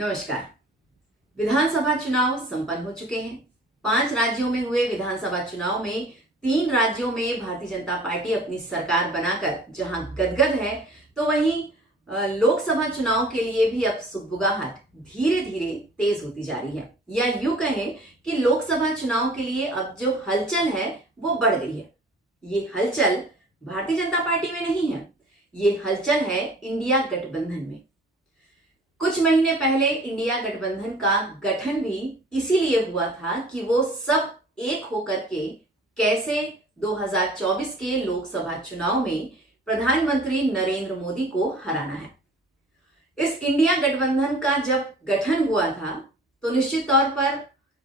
नमस्कार। विधानसभा चुनाव संपन्न हो चुके हैं। 5 राज्यों में हुए विधानसभा चुनाव में 3 राज्यों में भारतीय जनता पार्टी अपनी सरकार बनाकर जहां गदगद है, तो वहीं लोकसभा चुनाव के लिए भी अब सुगबुगाहट धीरे धीरे तेज होती जा रही है, या यूं कहें कि लोकसभा चुनाव के लिए अब जो हलचल है वो बढ़ गई है। ये हलचल भारतीय जनता पार्टी में नहीं है, ये हलचल है इंडिया गठबंधन में। कुछ महीने पहले इंडिया गठबंधन का गठन भी इसीलिए हुआ था कि वो सब एक होकर के कैसे 2024 के लोकसभा चुनाव में प्रधानमंत्री नरेंद्र मोदी को हराना है। इस इंडिया गठबंधन का जब गठन हुआ था तो निश्चित तौर पर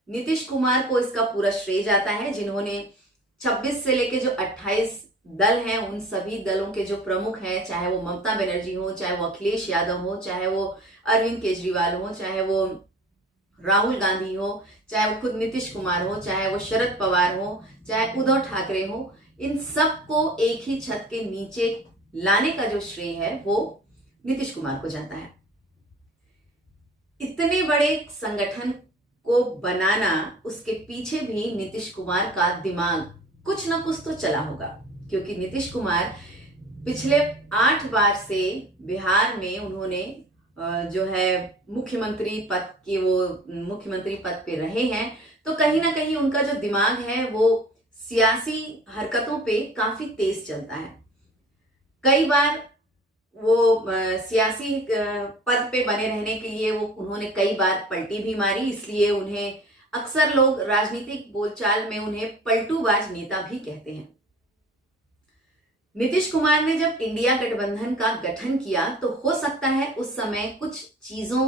नीतीश कुमार को इसका पूरा श्रेय जाता है, जिन्होंने 26 से लेके जो 28 दल हैं उन सभी दलों के जो प्रमुख हैं, चाहे वो ममता बनर्जी हो, चाहे वो अखिलेश यादव हो, चाहे वो अरविंद केजरीवाल हो, चाहे वो राहुल गांधी हो, चाहे वो खुद नीतीश कुमार हो, चाहे वो शरद पवार हो, चाहे उद्धव ठाकरे हो, इन सबको एक ही छत के नीचे लाने का जो श्रेय है वो नीतीश कुमार को जाता है। इतने बड़े संगठन को बनाना, उसके पीछे भी नीतीश कुमार का दिमाग कुछ ना कुछ तो चला होगा, क्योंकि नीतीश कुमार पिछले 8 बार से बिहार में उन्होंने जो है मुख्यमंत्री पद पे रहे हैं, तो कहीं ना कहीं उनका जो दिमाग है वो सियासी हरकतों पे काफी तेज चलता है। कई बार वो सियासी पद पे बने रहने के लिए उन्होंने कई बार पलटी भी मारी, इसलिए उन्हें अक्सर लोग राजनीतिक बोलचाल में उन्हें पलटूबाज नेता भी कहते हैं। नीतीश कुमार ने जब इंडिया गठबंधन का गठन किया तो हो सकता है उस समय कुछ चीजों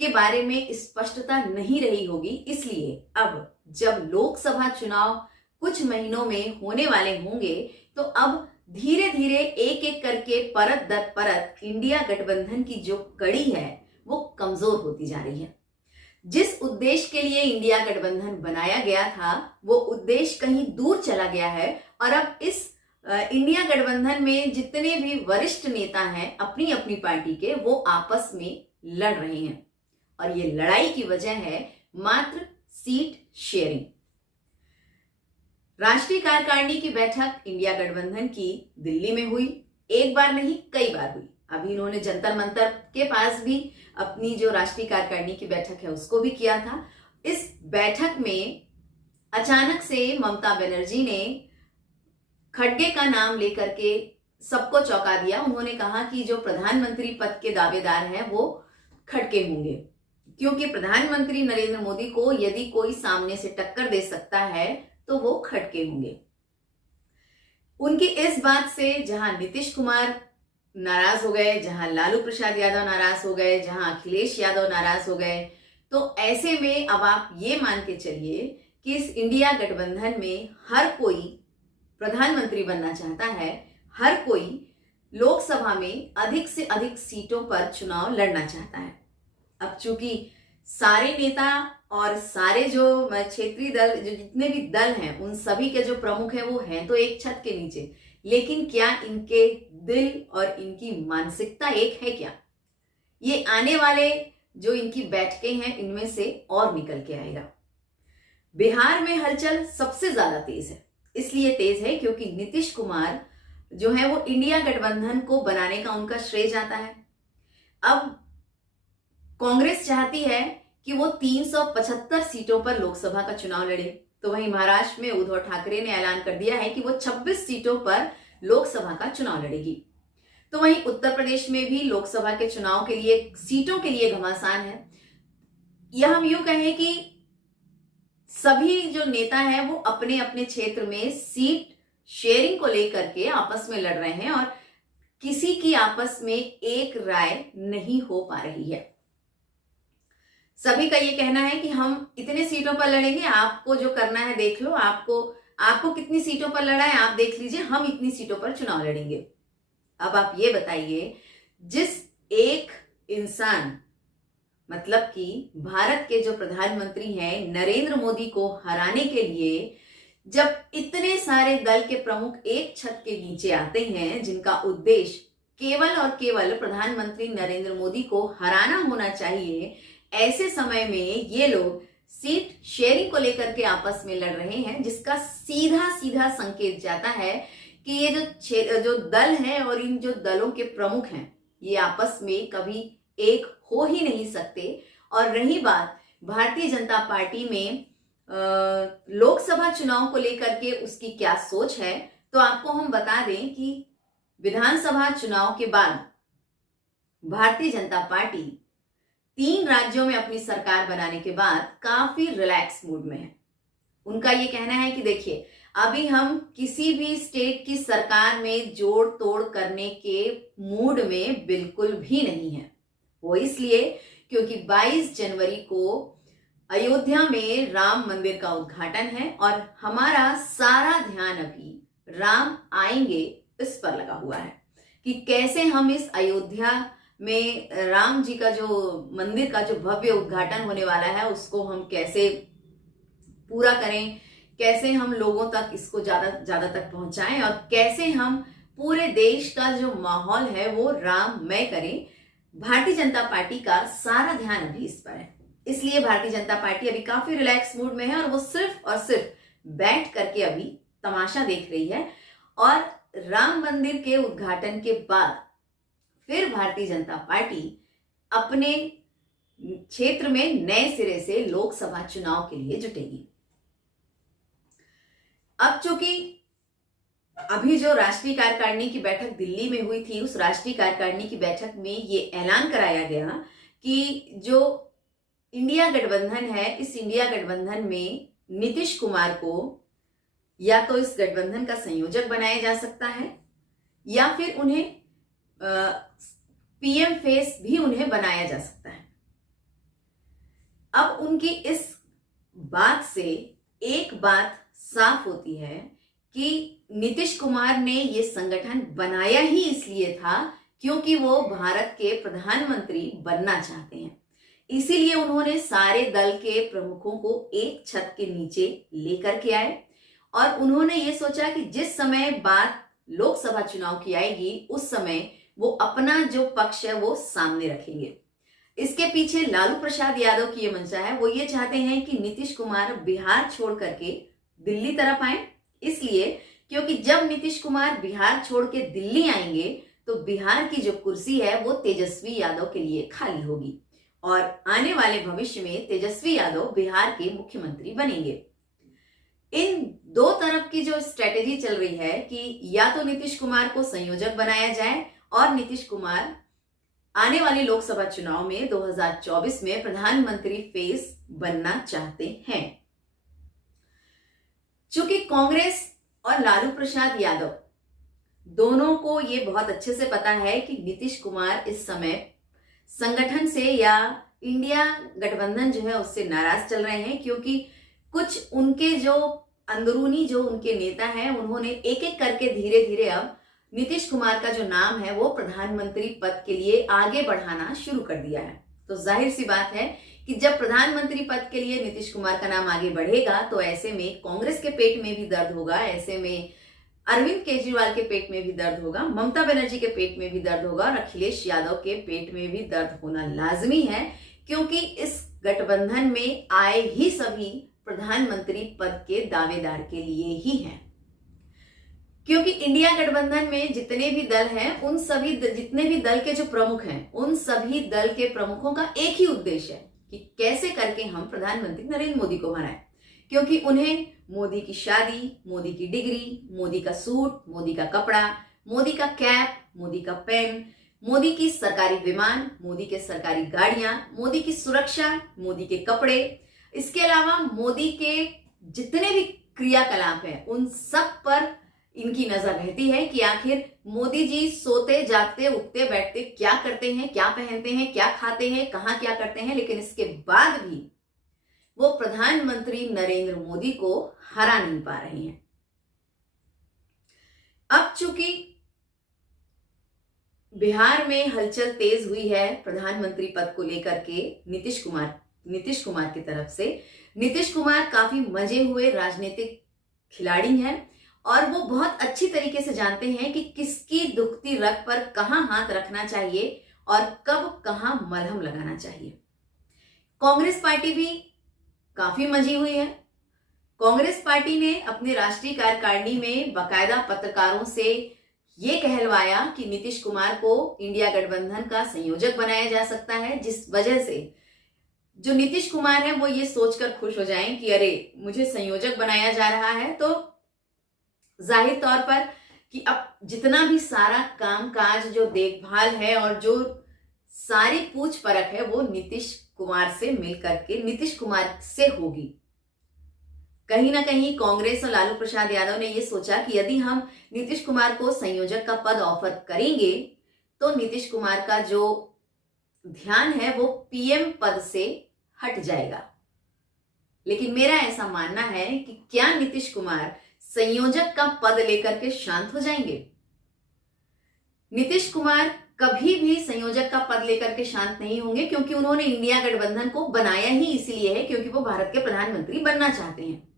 के बारे में स्पष्टता नहीं रही होगी, इसलिए अब जब लोकसभा चुनाव कुछ महीनों में होने वाले होंगे तो अब धीरे धीरे एक एक करके परत दर परत इंडिया गठबंधन की जो कड़ी है वो कमजोर होती जा रही है। जिस उद्देश्य के लिए इंडिया गठबंधन बनाया गया था वो उद्देश्य कहीं दूर चला गया है, और अब इस इंडिया गठबंधन में जितने भी वरिष्ठ नेता हैं अपनी अपनी पार्टी के, वो आपस में लड़ रहे हैं, और ये लड़ाई की वजह है मात्र सीट शेयरिंग। राष्ट्रीय कार्यकारिणी की बैठक इंडिया गठबंधन की दिल्ली में हुई, एक बार नहीं कई बार हुई। अभी इन्होंने जंतर मंतर के पास भी अपनी जो राष्ट्रीय कार्यकारिणी की बैठक है उसको भी किया था। इस बैठक में अचानक से ममता बनर्जी ने खड़गे का नाम लेकर के सबको चौंका दिया। उन्होंने कहा कि जो प्रधानमंत्री पद के दावेदार हैं वो खड़गे होंगे, क्योंकि प्रधानमंत्री नरेंद्र मोदी को यदि कोई सामने से टक्कर दे सकता है तो वो खड़गे होंगे। उनकी इस बात से जहां नीतीश कुमार नाराज हो गए, जहां लालू प्रसाद यादव नाराज हो गए, जहां अखिलेश यादव नाराज हो गए, तो ऐसे में अब आप ये मान के चलिए कि इस इंडिया गठबंधन में हर कोई प्रधानमंत्री बनना चाहता है, हर कोई लोकसभा में अधिक से अधिक सीटों पर चुनाव लड़ना चाहता है। अब चूंकि सारे नेता और सारे जो क्षेत्रीय दल, जो जितने भी दल हैं, उन सभी के जो प्रमुख हैं वो हैं तो एक छत के नीचे, लेकिन क्या इनके दिल और इनकी मानसिकता एक है क्या? ये आने वाले जो इनकी बैठकें हैं इनमें से और निकल के आएगा। बिहार में हलचल सबसे ज्यादा तेज है, इसलिए तेज है क्योंकि नीतीश कुमार जो है वो इंडिया गठबंधन को बनाने का उनका श्रेय जाता है। अब कांग्रेस चाहती है कि वो 375 सीटों पर लोकसभा का चुनाव लड़े, तो वहीं महाराष्ट्र में उद्धव ठाकरे ने ऐलान कर दिया है कि वो 26 सीटों पर लोकसभा का चुनाव लड़ेगी। तो वहीं उत्तर प्रदेश में भी लोकसभा के चुनाव के लिए सीटों के लिए घमासान है। यह हम यूं कहें कि सभी जो नेता हैं वो अपने अपने क्षेत्र में सीट शेयरिंग को लेकर के आपस में लड़ रहे हैं, और किसी की आपस में एक राय नहीं हो पा रही है। सभी का ये कहना है कि हम इतने सीटों पर लड़ेंगे, आपको जो करना है देख लो, आपको कितनी सीटों पर लड़ा है आप देख लीजिए, हम इतनी सीटों पर चुनाव लड़ेंगे। अब आप ये बताइए, जिस एक इंसान मतलब कि भारत के जो प्रधानमंत्री हैं नरेंद्र मोदी को हराने के लिए जब इतने सारे दल के प्रमुख एक छत के नीचे आते हैं, जिनका उद्देश्य केवल और केवल प्रधानमंत्री नरेंद्र मोदी को हराना होना चाहिए, ऐसे समय में ये लोग सीट शेयरिंग को लेकर के आपस में लड़ रहे हैं, जिसका सीधा सीधा संकेत जाता है कि ये जो दल है और इन जो दलों के प्रमुख हैं, ये आपस में कभी एक हो ही नहीं सकते। और रही बात भारतीय जनता पार्टी में लोकसभा चुनाव को लेकर के उसकी क्या सोच है, तो आपको हम बता दें कि विधानसभा चुनाव के बाद भारतीय जनता पार्टी 3 राज्यों में अपनी सरकार बनाने के बाद काफी रिलैक्स मूड में है। उनका ये कहना है कि देखिए, अभी हम किसी भी स्टेट की सरकार में जोड़ तोड़ करने के मूड में बिल्कुल भी नहीं है। वो इसलिए क्योंकि 22 जनवरी को अयोध्या में राम मंदिर का उद्घाटन है और हमारा सारा ध्यान अभी राम आएंगे इस पर लगा हुआ है कि कैसे हम इस अयोध्या में राम जी का जो मंदिर का जो भव्य उद्घाटन होने वाला है उसको हम कैसे पूरा करें, कैसे हम लोगों तक इसको ज्यादा तक पहुंचाएं और कैसे हम पूरे देश का जो माहौल है वो राममय करें। भारतीय जनता पार्टी का सारा ध्यान अभी इस पर है। इसलिए भारतीय जनता पार्टी अभी काफी रिलैक्स मूड में है और वो सिर्फ और सिर्फ बैठ करके अभी तमाशा देख रही है। और राम मंदिर के उद्घाटन के बाद फिर भारतीय जनता पार्टी अपने क्षेत्र में नए सिरे से लोकसभा चुनाव के लिए जुटेगी। अब चूंकि अभी जो राष्ट्रीय कार्यकारिणी की बैठक दिल्ली में हुई थी, उस राष्ट्रीय कार्यकारिणी की बैठक में ये ऐलान कराया गया कि जो इंडिया गठबंधन है, इस इंडिया गठबंधन में नीतीश कुमार को या तो इस गठबंधन का संयोजक बनाया जा सकता है या फिर उन्हें पीएम फेस भी उन्हें बनाया जा सकता है। अब उनकी इस बात से एक बात साफ होती है कि नीतीश कुमार ने ये संगठन बनाया ही इसलिए था क्योंकि वो भारत के प्रधानमंत्री बनना चाहते हैं। इसीलिए उन्होंने सारे दल के प्रमुखों को एक छत के नीचे लेकर के आए और उन्होंने ये सोचा कि जिस समय बात लोकसभा चुनाव की आएगी उस समय वो अपना जो पक्ष है वो सामने रखेंगे। इसके पीछे लालू प्रसाद यादव की ये मंशा है। वो ये चाहते हैं कि नीतीश कुमार बिहार छोड़ करके दिल्ली तरफ आए, इसलिए क्योंकि जब नीतीश कुमार बिहार छोड़ के दिल्ली आएंगे तो बिहार की जो कुर्सी है वो तेजस्वी यादव के लिए खाली होगी और आने वाले भविष्य में तेजस्वी यादव बिहार के मुख्यमंत्री बनेंगे। इन दो तरफ की जो स्ट्रेटेजी चल रही है कि या तो नीतीश कुमार को संयोजक बनाया जाए और नीतीश कुमार आने वाले लोकसभा चुनाव में 2024 में प्रधानमंत्री फेस बनना चाहते हैं। चूंकि कांग्रेस और लालू प्रसाद यादव दोनों को ये बहुत अच्छे से पता है कि नीतीश कुमार इस समय संगठन से या इंडिया गठबंधन जो है उससे नाराज चल रहे हैं, क्योंकि कुछ उनके जो अंदरूनी जो उनके नेता हैं उन्होंने एक एक करके धीरे धीरे अब नीतीश कुमार का जो नाम है वो प्रधानमंत्री पद के लिए आगे बढ़ाना शुरू कर दिया है। तो जाहिर सी बात है कि जब प्रधानमंत्री पद के लिए नीतीश कुमार का नाम आगे बढ़ेगा तो ऐसे में कांग्रेस के पेट में भी दर्द होगा, ऐसे में अरविंद केजरीवाल के पेट में भी दर्द होगा, ममता बनर्जी के पेट में भी दर्द होगा और अखिलेश यादव के पेट में भी दर्द होना लाजमी है, क्योंकि इस गठबंधन में आए ही सभी प्रधानमंत्री पद के दावेदार के लिए ही हैं। क्योंकि इंडिया गठबंधन में जितने भी दल हैं उन सभी जितने भी दल के जो प्रमुख हैं उन सभी दल के प्रमुखों का एक ही उद्देश्य है कि कैसे करके हम प्रधानमंत्री नरेंद्र मोदी को हराएं, क्योंकि उन्हें मोदी की शादी, मोदी की डिग्री, मोदी का सूट, मोदी का कपड़ा, मोदी का कैप, मोदी का पेन, मोदी की सरकारी विमान, मोदी के सरकारी गाड़ियां, मोदी की सुरक्षा, मोदी के कपड़े, इसके अलावा मोदी के जितने भी क्रियाकलाप हैं उन सब पर इनकी नजर रहती है कि आखिर मोदी जी सोते जागते उठते बैठते क्या करते हैं, क्या पहनते हैं, क्या खाते हैं, कहां क्या करते हैं, लेकिन इसके बाद भी वो प्रधानमंत्री नरेंद्र मोदी को हरा नहीं पा रहे हैं। अब चूंकि बिहार में हलचल तेज हुई है प्रधानमंत्री पद को लेकर के नीतीश कुमार की तरफ से, नीतीश कुमार काफी मजे हुए राजनीतिक खिलाड़ी हैं और वो बहुत अच्छी तरीके से जानते हैं कि किसकी दुखती रग पर कहां हाथ रखना चाहिए और कब कहां मलहम लगाना चाहिए। कांग्रेस पार्टी भी काफी मंजी हुई है। कांग्रेस पार्टी ने अपने राष्ट्रीय कार्यकारिणी में बाकायदा पत्रकारों से ये कहलवाया कि नीतीश कुमार को इंडिया गठबंधन का संयोजक बनाया जा सकता है, जिस वजह से जो नीतीश कुमार है वो ये सोचकर खुश हो जाएं कि अरे मुझे संयोजक बनाया जा रहा है, तो जाहिर तौर पर कि अब जितना भी सारा कामकाज, जो देखभाल है और जो सारी पूछ परख है वो नीतीश कुमार से मिलकर के नीतीश कुमार से होगी। कहीं ना कहीं कांग्रेस और लालू प्रसाद यादव ने यह सोचा कि यदि हम नीतीश कुमार को संयोजक का पद ऑफर करेंगे तो नीतीश कुमार का जो ध्यान है वो पीएम पद से हट जाएगा। लेकिन मेरा ऐसा मानना है कि क्या नीतीश कुमार संयोजक का पद लेकर के शांत हो जाएंगे? नीतीश कुमार कभी भी संयोजक का पद लेकर के शांत नहीं होंगे, क्योंकि उन्होंने इंडिया गठबंधन को बनाया ही इसलिए है क्योंकि वो भारत के प्रधानमंत्री बनना चाहते हैं।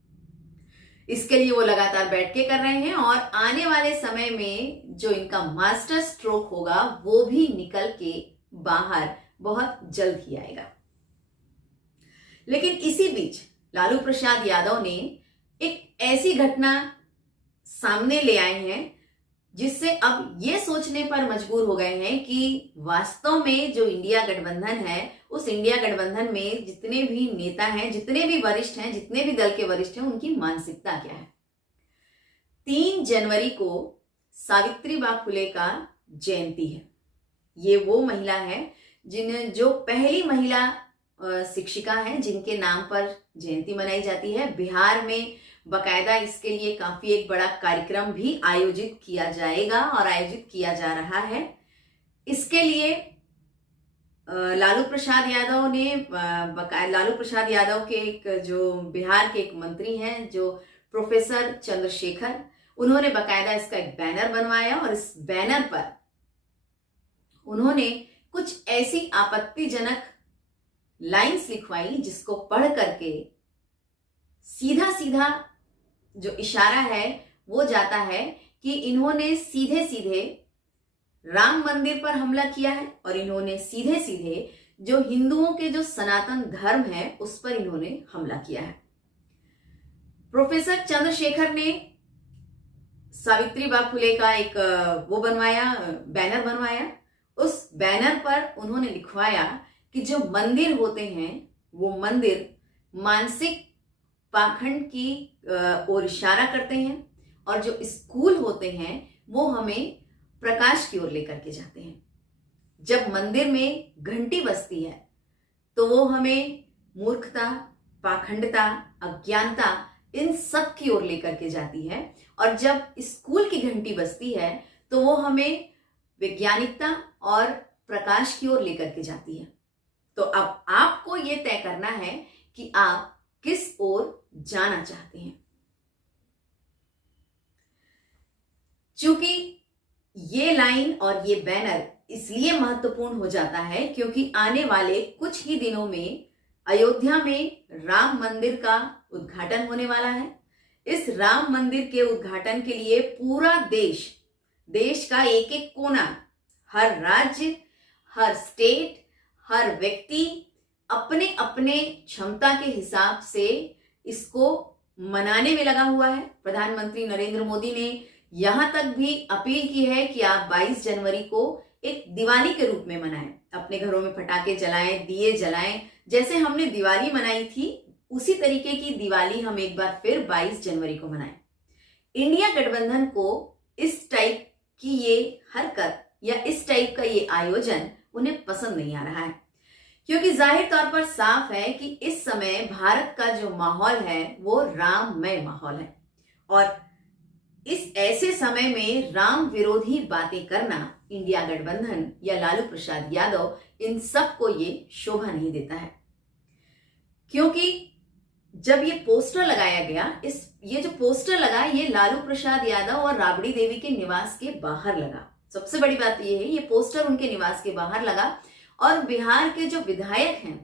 इसके लिए वो लगातार बैठ के कर रहे हैं और आने वाले समय में जो इनका मास्टर स्ट्रोक होगा वो भी निकल के बाहर बहुत जल्द ही आएगा। लेकिन इसी बीच लालू प्रसाद यादव ने एक ऐसी घटना सामने ले आए हैं जिससे अब ये सोचने पर मजबूर हो गए हैं कि वास्तव में जो इंडिया गठबंधन है, उस इंडिया गठबंधन में जितने भी नेता हैं, जितने भी वरिष्ठ हैं, जितने भी दल के वरिष्ठ हैं, उनकी मानसिकता क्या है। 3 जनवरी को सावित्रीबाई फुले का जयंती है। ये वो महिला है जो पहली महिला शिक्षिका है जिनके नाम पर जयंती मनाई जाती है। बिहार में बकायदा इसके लिए काफी एक बड़ा कार्यक्रम भी आयोजित किया जाएगा और आयोजित किया जा रहा है। इसके लिए लालू प्रसाद यादव के एक जो बिहार के एक मंत्री हैं जो प्रोफेसर चंद्रशेखर, उन्होंने बकायदा इसका एक बैनर बनवाया और इस बैनर पर उन्होंने कुछ ऐसी आपत्तिजनक लाइंस लिखवाई जिसको पढ़ करके सीधा सीधा जो इशारा है वो जाता है कि इन्होंने सीधे सीधे राम मंदिर पर हमला किया है और इन्होंने सीधे सीधे जो हिंदुओं के जो सनातन धर्म है उस पर इन्होंने हमला किया है। प्रोफेसर चंद्रशेखर ने सावित्रीबाई फुले का एक बैनर बनवाया। उस बैनर पर उन्होंने लिखवाया कि जो मंदिर होते हैं वो मंदिर मानसिक पाखंड की ओर इशारा करते हैं और जो स्कूल होते हैं वो हमें प्रकाश की ओर लेकर के जाते हैं। जब मंदिर में घंटी बजती है तो वो हमें मूर्खता, पाखंडता, अज्ञानता, इन सब की ओर लेकर के जाती है और जब स्कूल की घंटी बजती है तो वो हमें वैज्ञानिकता और प्रकाश की ओर लेकर के जाती है। तो अब आपको ये तय करना है कि आप किस ओर जाना चाहते हैं। चूंकि ये लाइन और ये बैनर इसलिए महत्वपूर्ण हो जाता है क्योंकि आने वाले कुछ ही दिनों में अयोध्या में राम मंदिर का उद्घाटन होने वाला है। इस राम मंदिर के उद्घाटन के लिए पूरा देश का एक एक कोना, हर राज्य, हर स्टेट, हर व्यक्ति अपने अपने क्षमता के हिसाब से इसको मनाने में लगा हुआ है। प्रधानमंत्री नरेंद्र मोदी ने यहां तक भी अपील की है कि आप 22 जनवरी को एक दिवाली के रूप में मनाएं, अपने घरों में पटाखे जलाएं, दिए जलाएं। जैसे हमने दिवाली मनाई थी उसी तरीके की दिवाली हम एक बार फिर 22 जनवरी को मनाएं। इंडिया गठबंधन को इस टाइप की ये हरकत या इस टाइप का ये आयोजन उन्हें पसंद नहीं आ रहा है, क्योंकि जाहिर तौर पर साफ है कि इस समय भारत का जो माहौल है वो राममय माहौल है और इस ऐसे समय में राम विरोधी बातें करना इंडिया गठबंधन या लालू प्रसाद यादव, इन सब को ये शोभा नहीं देता है। क्योंकि जब ये पोस्टर लगाया गया, ये जो पोस्टर लगा ये लालू प्रसाद यादव और राबड़ी देवी के निवास के बाहर लगा। सबसे बड़ी बात ये है, ये पोस्टर उनके निवास के बाहर लगा और बिहार के जो विधायक हैं,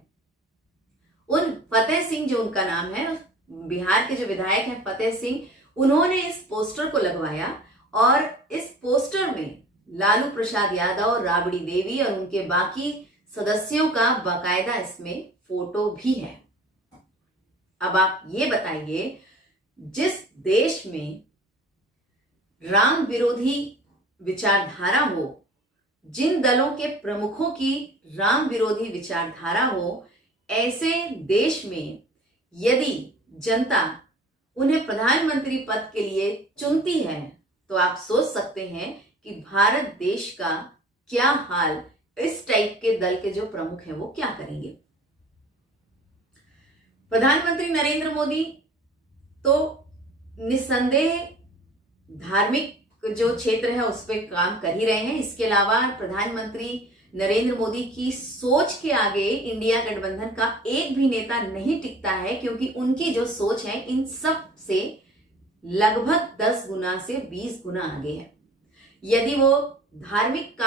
उन फतेह सिंह जो उनका नाम है, बिहार के जो विधायक हैं फतेह सिंह, उन्होंने इस पोस्टर को लगवाया और इस पोस्टर में लालू प्रसाद यादव, राबड़ी देवी और उनके बाकी सदस्यों का बाकायदा इसमें फोटो भी है। अब आप ये बताइए, जिस देश में राम विरोधी विचारधारा हो, जिन दलों के प्रमुखों की राम विरोधी विचारधारा हो, ऐसे देश में यदि जनता उन्हें प्रधानमंत्री पद के लिए चुनती है तो आप सोच सकते हैं कि भारत देश का क्या हाल इस टाइप के दल के जो प्रमुख हैं वो क्या करेंगे। प्रधानमंत्री नरेंद्र मोदी तो निस्संदेह धार्मिक जो क्षेत्र है उस पर काम कर ही रहे हैं। इसके अलावा प्रधानमंत्री नरेंद्र मोदी की सोच के आगे इंडिया गठबंधन का एक भी नेता नहीं टिकता है, क्योंकि उनकी जो सोच है इन सब से लगभग 10 गुना से 20 गुना आगे है। यदि वो धार्मिक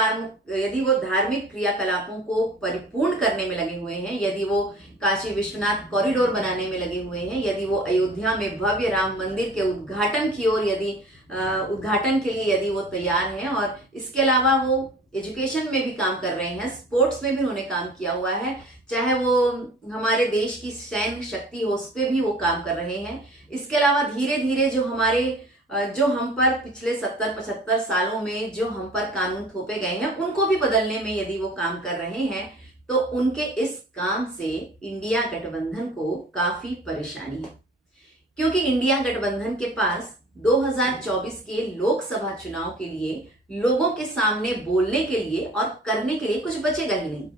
क्रियाकलापों को परिपूर्ण करने में लगे हुए हैं, यदि वो काशी विश्वनाथ कॉरिडोर बनाने में लगे हुए हैं, यदि वो अयोध्या में भव्य राम मंदिर के उद्घाटन की ओर उद्घाटन के लिए यदि वो तैयार हैं, और इसके अलावा वो एजुकेशन में भी काम कर रहे हैं, स्पोर्ट्स में भी उन्होंने काम किया हुआ है, चाहे वो हमारे देश की सैन्य शक्ति हो उस पर भी वो काम कर रहे हैं। इसके अलावा धीरे धीरे जो हम पर पिछले 70-75 सालों में जो हम पर कानून थोपे गए हैं उनको भी बदलने में यदि वो काम कर रहे हैं, तो उनके इस काम से इंडिया गठबंधन को काफी परेशानी है, क्योंकि इंडिया गठबंधन के पास 2024 के लोकसभा चुनाव के लिए लोगों के सामने बोलने के लिए और करने के लिए कुछ बचेगा ही नहीं।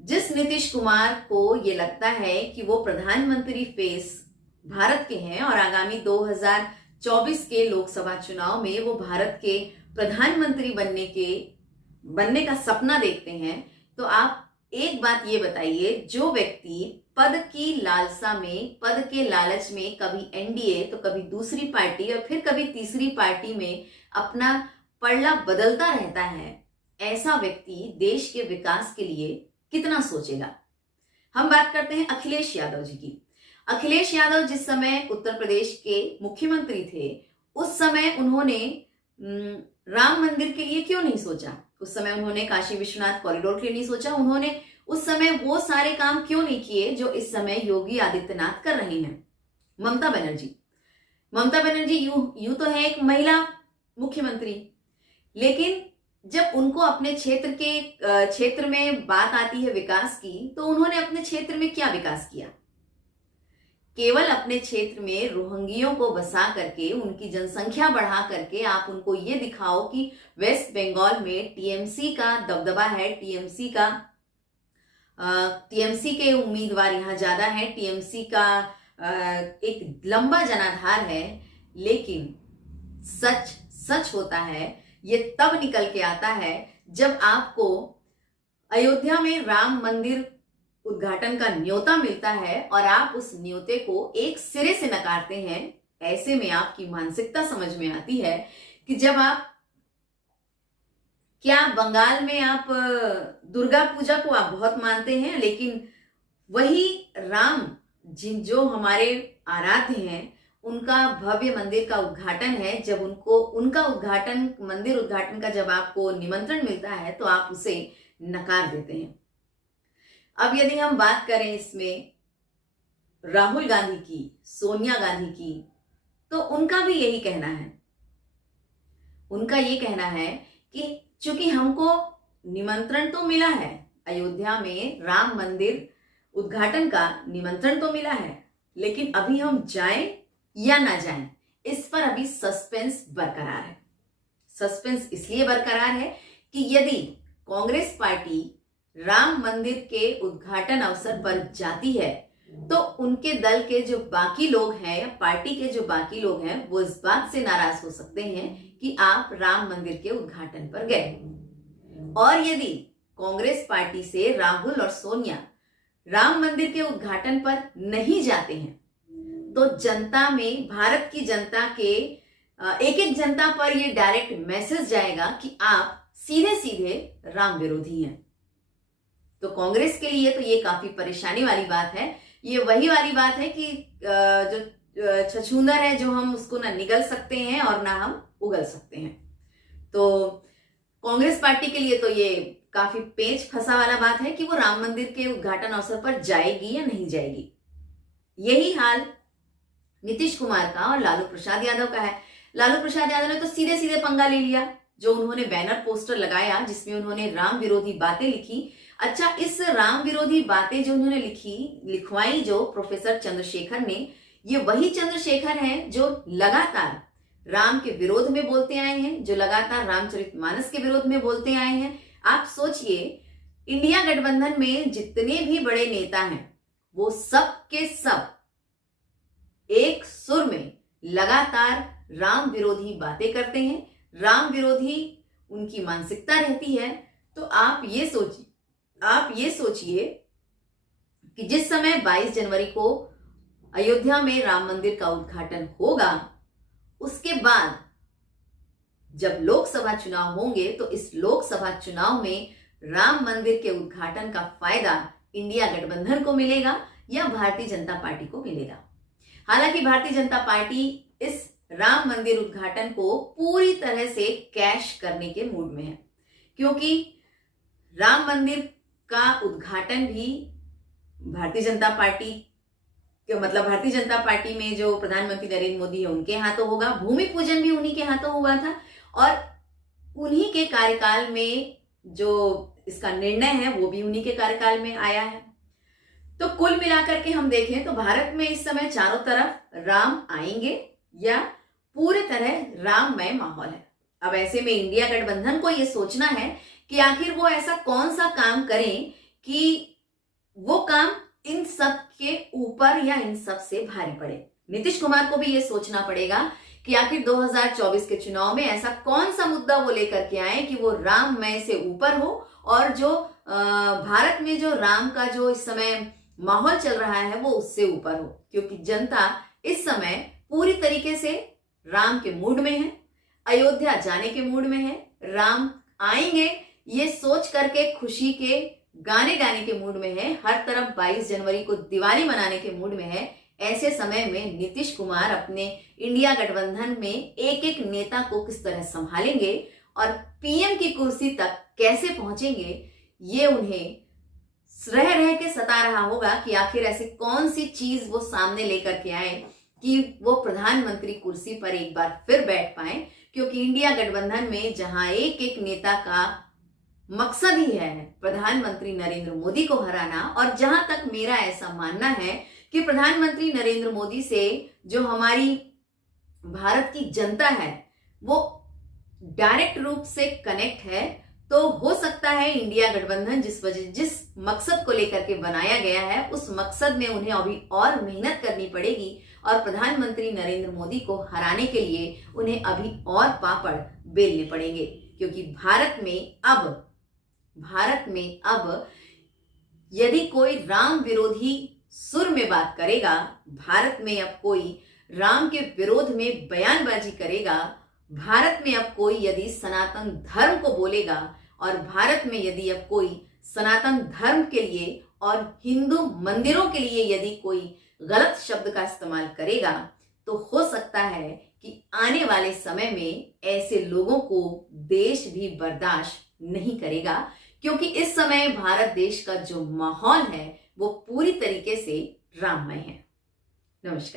जिस नीतीश कुमार को ये लगता है कि वो प्रधानमंत्री फेस भारत के हैं और आगामी 2024 के लोकसभा चुनाव में वो भारत के प्रधानमंत्री बनने का सपना देखते हैं, तो आप एक बात ये बताइए, जो व्यक्ति पद की लालसा में, पद के लालच में कभी एनडीए तो कभी दूसरी पार्टी और फिर कभी तीसरी पार्टी में अपना पलड़ा बदलता रहता है, ऐसा व्यक्ति देश के विकास के लिए कितना सोचेगा। हम बात करते हैं अखिलेश यादव जी की। अखिलेश यादव जिस समय उत्तर प्रदेश के मुख्यमंत्री थे, उस समय उन्होंने राम मंदिर के लिए क्यों नहीं सोचा? उस समय उन्होंने काशी विश्वनाथ कॉरिडोर के लिए नहीं सोचा? उन्होंने उस समय वो सारे काम क्यों नहीं किए जो इस समय योगी आदित्यनाथ कर रहे हैं? ममता बनर्जी यूं तो है एक महिला मुख्यमंत्री, लेकिन जब उनको अपने क्षेत्र में बात आती है विकास की, तो उन्होंने अपने क्षेत्र में क्या विकास किया? केवल अपने क्षेत्र में रोहिंग्यों को बसा करके, उनकी जनसंख्या बढ़ा करके आप उनको ये दिखाओ कि वेस्ट बंगाल में टीएमसी का दबदबा है, टीएमसी के उम्मीदवार यहाँ ज्यादा है, टीएमसी का एक लंबा जनाधार है, लेकिन सच होता है ये तब निकल के आता है जब आपको अयोध्या में राम मंदिर उद्घाटन का न्योता मिलता है और आप उस न्योते को एक सिरे से नकारते हैं। ऐसे में आपकी मानसिकता समझ में आती है कि जब आप बंगाल में आप दुर्गा पूजा को आप बहुत मानते हैं, लेकिन वही राम जो हमारे आराध्य हैं, उनका भव्य मंदिर का उद्घाटन है, जब उनका मंदिर उद्घाटन का जब आपको निमंत्रण मिलता है तो आप उसे नकार देते हैं। अब यदि हम बात करें इसमें राहुल गांधी की, सोनिया गांधी की, तो उनका भी यही कहना है। उनका ये कहना है कि चूंकि हमको निमंत्रण तो मिला है, अयोध्या में राम मंदिर उद्घाटन का निमंत्रण तो मिला है, लेकिन अभी हम जाएं या ना जाएं, इस पर अभी सस्पेंस बरकरार है। सस्पेंस इसलिए बरकरार है कि यदि कांग्रेस पार्टी राम मंदिर के उद्घाटन अवसर पर जाती है तो उनके दल के जो बाकी लोग हैं या पार्टी के जो बाकी लोग हैं वो इस बात से नाराज हो सकते हैं कि आप राम मंदिर के उद्घाटन पर गए। और यदि कांग्रेस पार्टी से राहुल और सोनिया राम मंदिर के उद्घाटन पर नहीं जाते हैं तो जनता में, भारत की जनता के एक जनता पर यह डायरेक्ट मैसेज जाएगा कि आप सीधे राम विरोधी हैं। तो कांग्रेस के लिए तो ये काफी परेशानी वाली बात है। ये वही वाली बात है कि जो छछूंदर है जो हम उसको ना निगल सकते हैं और ना हम उगल सकते हैं। तो कांग्रेस पार्टी के लिए तो ये काफी पेच फंसा वाला बात है कि वो राम मंदिर के उद्घाटन अवसर पर जाएगी या नहीं जाएगी। यही हाल नीतीश कुमार का और लालू प्रसाद यादव का है। लालू प्रसाद यादव ने तो सीधे सीधे पंगा ले लिया, जो उन्होंने बैनर पोस्टर लगाया जिसमें उन्होंने राम विरोधी बातें लिखी। अच्छा, इस राम विरोधी बातें जो उन्होंने लिखवाई जो प्रोफेसर चंद्रशेखर ने, ये वही चंद्रशेखर हैं जो लगातार राम के विरोध में बोलते आए हैं, जो लगातार रामचरितमानस के विरोध में बोलते आए हैं। आप सोचिए, इंडिया गठबंधन में जितने भी बड़े नेता हैं वो सब के सब एक सुर में लगातार राम विरोधी बातें करते हैं, राम विरोधी उनकी मानसिकता रहती है। तो आप ये सोचिए कि जिस समय 22 जनवरी को अयोध्या में राम मंदिर का उद्घाटन होगा, उसके बाद जब लोकसभा चुनाव होंगे तो इस लोकसभा चुनाव में राम मंदिर के उद्घाटन का फायदा इंडिया गठबंधन को मिलेगा या भारतीय जनता पार्टी को मिलेगा। हालांकि भारतीय जनता पार्टी इस राम मंदिर उद्घाटन को पूरी तरह से कैश करने के मूड में है, क्योंकि राम मंदिर का उद्घाटन भी भारतीय जनता पार्टी में जो प्रधानमंत्री नरेंद्र मोदी है उनके हाथों होगा, भूमि पूजन भी उन्हीं के हाथों हुआ था और उन्हीं के कार्यकाल में जो इसका निर्णय है वो भी उन्हीं के कार्यकाल में आया है। तो कुल मिलाकर के हम देखें तो भारत में इस समय चारों तरफ राम आएंगे या पूरी तरह राममय माहौल है। अब ऐसे में इंडिया गठबंधन को यह सोचना है कि आखिर वो ऐसा कौन सा काम करें कि वो काम इन सब के ऊपर या इन सब से भारी पड़े। नीतीश कुमार को भी ये सोचना पड़ेगा कि आखिर 2024 के चुनाव में ऐसा कौन सा मुद्दा वो लेकर के आए कि वो राममय से ऊपर हो और जो भारत में जो राम का जो इस समय माहौल चल रहा है वो उससे ऊपर हो, क्योंकि जनता इस समय पूरी तरीके से राम के मूड में है, अयोध्या जाने के मूड में है, राम आएंगे ये सोच करके खुशी के गाने गाने के मूड में है, हर तरफ 22 जनवरी को दिवाली मनाने के मूड में है। ऐसे समय में नीतीश कुमार अपने इंडिया गठबंधन में एक एक नेता को किस तरह संभालेंगे और पीएम की कुर्सी तक कैसे पहुंचेंगे, ये उन्हें रह रह के सता रहा होगा कि आखिर ऐसी कौन सी चीज वो सामने लेकर के आए कि वो प्रधानमंत्री कुर्सी पर एक बार फिर बैठ पाए। क्योंकि इंडिया गठबंधन में जहां एक एक नेता का मकसद ही है प्रधानमंत्री नरेंद्र मोदी को हराना, और जहां तक मेरा ऐसा मानना है कि प्रधानमंत्री नरेंद्र मोदी से जो हमारी भारत की जनता है वो डायरेक्ट रूप से कनेक्ट है, तो हो सकता है इंडिया गठबंधन जिस मकसद को लेकर के बनाया गया है उस मकसद में उन्हें अभी और मेहनत करनी पड़ेगी और प्रधानमंत्री नरेंद्र मोदी को हराने के लिए उन्हें अभी और पापड़ बेलने पड़ेंगे। क्योंकि भारत में अब यदि कोई राम विरोधी सुर में बात करेगा, भारत में अब कोई राम के विरोध में बयानबाजी करेगा, भारत में अब कोई यदि सनातन धर्म को बोलेगा और भारत में यदि अब कोई सनातन धर्म के लिए और हिंदू मंदिरों के लिए यदि कोई गलत शब्द का इस्तेमाल करेगा, तो हो सकता है कि आने वाले समय में ऐसे लोगों को देश भी बर्दाश्त नहीं करेगा। क्योंकि इस समय भारत देश का जो माहौल है वो पूरी तरीके से राममय है। नमस्कार।